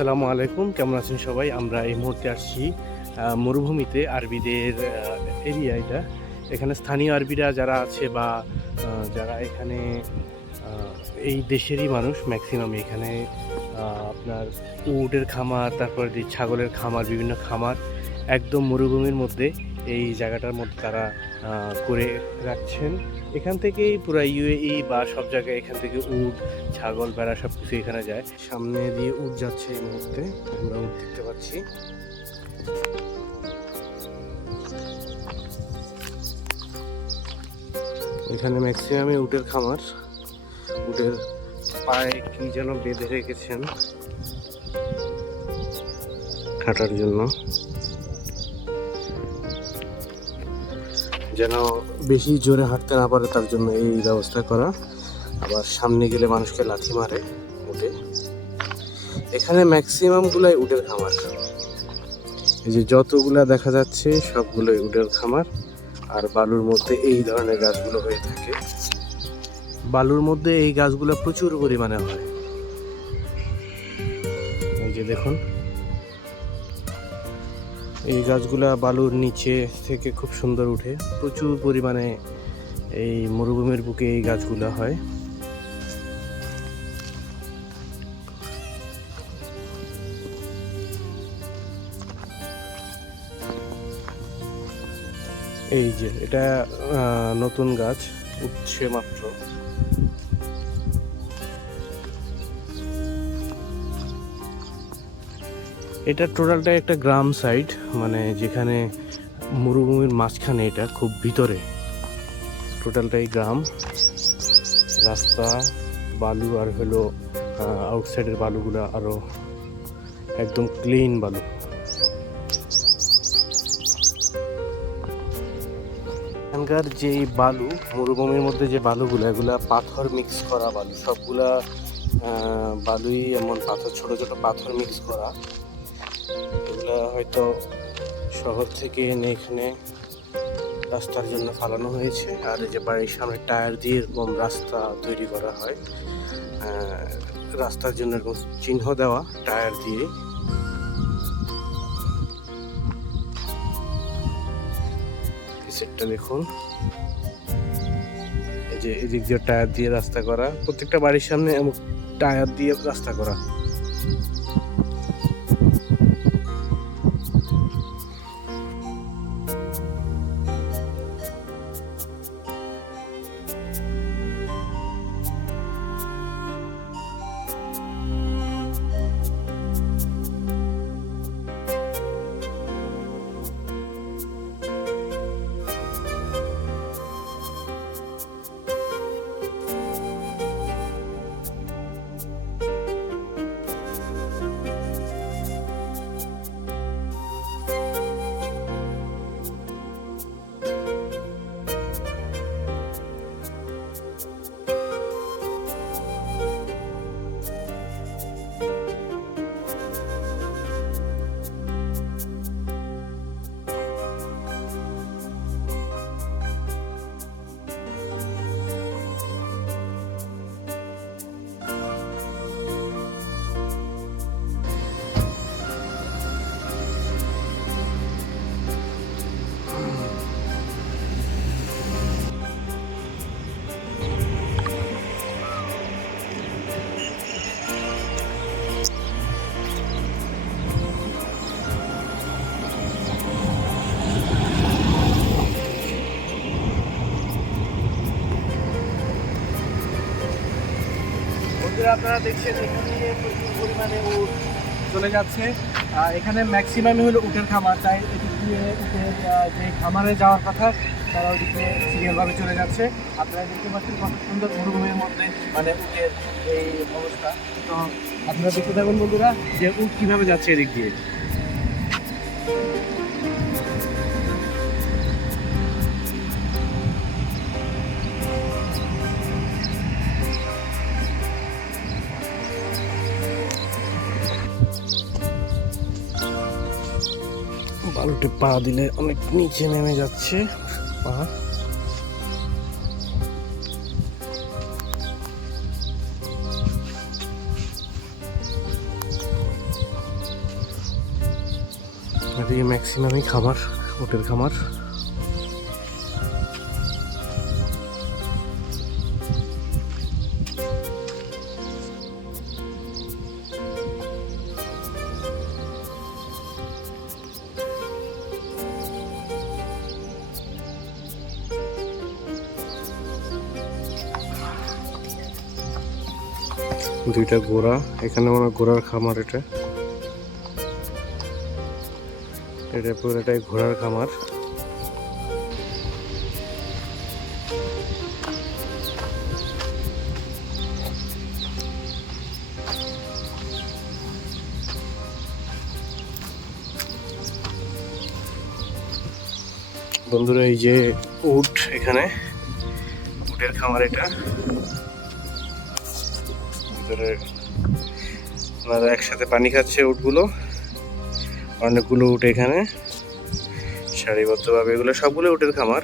আসসালামু আলাইকুম, কেমন আছেন সবাই? আমরা এই মুহূর্তে আসছি মরুভূমিতে আরবিদের এরিয়া এটা। এখানে স্থানীয় আরবিরা যারা আছে বা যারা এখানে এই দেশেরই মানুষ ম্যাক্সিমাম এখানে আপনার উটের খামার, তারপরে যে ছাগলের খামার, বিভিন্ন খামার একদম মরুভূমির মধ্যে এই জায়গাটার মধ্যে তারা করে রাখছেন। এখান থেকেই পুরো ইউএই বা সব জায়গায় এখান থেকে উট, ছাগল, ভেড়া সব কিছু এখানে যায়। সামনে দিয়ে উট যাচ্ছে এই মুহূর্তে, আমরা উট দেখতে পাচ্ছি। এখানে ম্যাক্সিমামই উটের খামার। উটের পায়ে কি যেন বেঁধে রেখেছেন হাঁটার জন্য, যেন বেশি জোরে হাঁটতে না পারে তার জন্য এই ব্যবস্থা করা। আবার সামনে গেলে মানুষকে লাথি মারে উঠে। এখানে ম্যাক্সিমাম গুলাই উটের খামার। এই যে যতগুলা দেখা যাচ্ছে সবগুলোই উটের খামার। আর বালুর মধ্যে এই ধরনের গাছগুলো হয়ে থাকে। বালুর মধ্যে এই গাছগুলো প্রচুর পরিমাণে হয়। এই যে দেখুন, এই গাছগুলা বালুর নিচে থেকে খুব সুন্দর উঠে। প্রচুর পরিমাণে এই মরুভূমির বুকে এই গাছগুলা হয়। এই যে এটা নতুন গাছ উঠছে মাত্র। এটা টোটালটা একটা গ্রাম সাইড, মানে যেখানে মরুভূমির মাঝখানে, এটা খুব ভিতরে। টোটালটাই গ্রাম, রাস্তা, বালু, আর হলো আউটসাইডের বালুগুলো আরো একদম ক্লিন বালু। এখানকার যে বালু, মরুভূমির মধ্যে যে বালুগুলো, এগুলা পাথর মিক্স করা বালু। সবগুলা বালুই এমন পাথর, ছোট ছোট পাথর মিক্স করা। এগুলা হয়তো শহর থেকে এনে এখানে রাস্তার জন্য ফালানো হয়েছে। আর এই যে বাড়ির সামনে টায়ার দিয়ে এরকম রাস্তা তৈরি করা হয়, রাস্তার জন্য এরকম চিহ্ন দেওয়া টায়ার দিয়ে। সেটটা দেখুন, এই যে এদিক দিয়ে টায়ার দিয়ে রাস্তা করা, প্রত্যেকটা বাড়ির সামনে এমন টায়ার দিয়ে রাস্তা করা। আপনারা দেখছেন এখানে প্রচুর পরিমাণে উট চলে যাচ্ছে। এখানে ম্যাক্সিমামই হলো উটের খামার, তাই এদিক দিয়ে উটের যে খামারে যাওয়ার কথা তারা ওইদিকে সিরিয়ালভাবে চলে যাচ্ছে। আপনারা দেখতে পাচ্ছেন কত সুন্দর মরুভূমির মধ্যে মানে উটের এই অবস্থা। তো আপনারা দেখতে থাকুন বন্ধুরা যে উট কীভাবে যাচ্ছে এদিক দিয়ে। বালুতে পা দিলে অনেক নিচে নেমে যাচ্ছে পা। এদিকে ম্যাক্সিমামই খামার, উটের খামার। দুইটা ঘোড়া, এখানে মনে ঘোড়ার খামার। এটা পুরোটাই ঘোড়ার খামার। বন্ধুরা এই যে উট, এখানে উটের খামার। এটা ভিতরে ওনারা একসাথে পানি খাচ্ছে উটগুলো, অনেকগুলো উট এখানে সারিবদ্ধভাবে। এগুলো সবগুলো উটের খামার।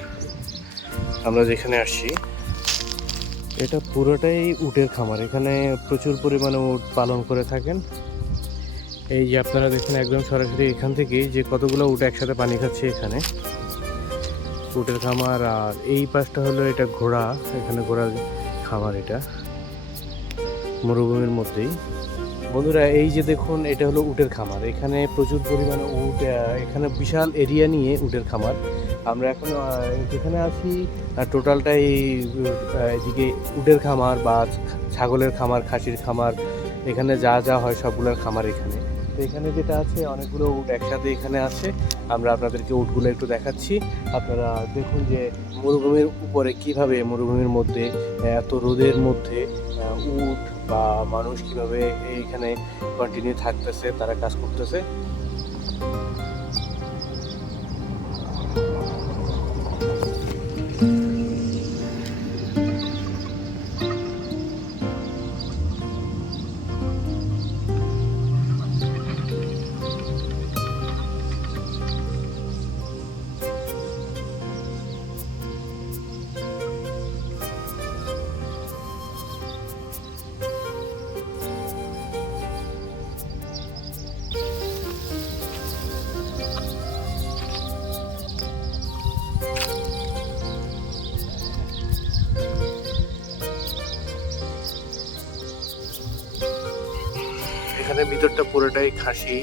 আমরা যেখানে আসছি এটা পুরোটাই উটের খামার। এখানে প্রচুর পরিমাণে উট পালন করে থাকেন। এই যে আপনারা দেখুন একদম সরাসরি এখান থেকেই যে কতগুলো উট একসাথে পানি খাচ্ছে এখানে, উটের খামার। আর এই পাশটা হলো এটা ঘোড়া, এখানে ঘোড়ার খামার। এটা মরুভূমির মধ্যেই। বন্ধুরা এই যে দেখুন এটা হলো উটের খামার। এখানে প্রচুর পরিমাণে উট, এখানে বিশাল এরিয়া নিয়ে উটের খামার। আমরা এখন যেখানে আছি টোটালটাই এদিকে উটের খামার বা ছাগলের খামার, খাসির খামার, এখানে যা যা হয় সবগুলোর খামার এখানে। তো এখানে যেটা আছে অনেকগুলো উট একসাথে এখানে আছে। আমরা আপনাদেরকে উটগুলো একটু দেখাচ্ছি। আপনারা দেখুন যে মরুভূমির উপরে কিভাবে, মরুভূমির মধ্যে এত রোদের মধ্যে উট বা মানুষ কিভাবে এইখানে কন্টিনিউ থাকতেছে, তারা কাজ করতেছে। এখানে ভিতরটা পুরোটাই খাসি,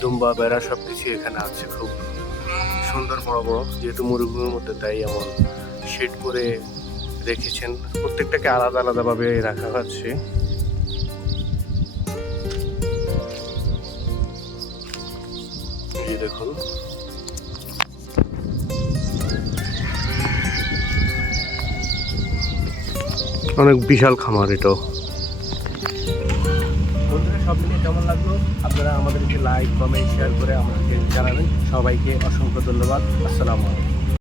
দুম্বা, বেড়া সবকিছু এখানে আছে। খুব সুন্দর বড় বড়, যেহেতু মরুভূমির মধ্যে তাই এমন শেড করে রেখেছেন। প্রত্যেকটাকে আলাদা আলাদাভাবে রাখা হচ্ছে। এই দেখুন অনেক বিশাল খামার এটাও। বন্ধুরা সব মিলিয়ে কেমন লাগলো আপনারা আমাদেরকে লাইক, কমেন্ট, শেয়ার করে আমাদেরকে জানাবেন। সবাইকে অসংখ্য ধন্যবাদ। আসসালামু আলাইকুম।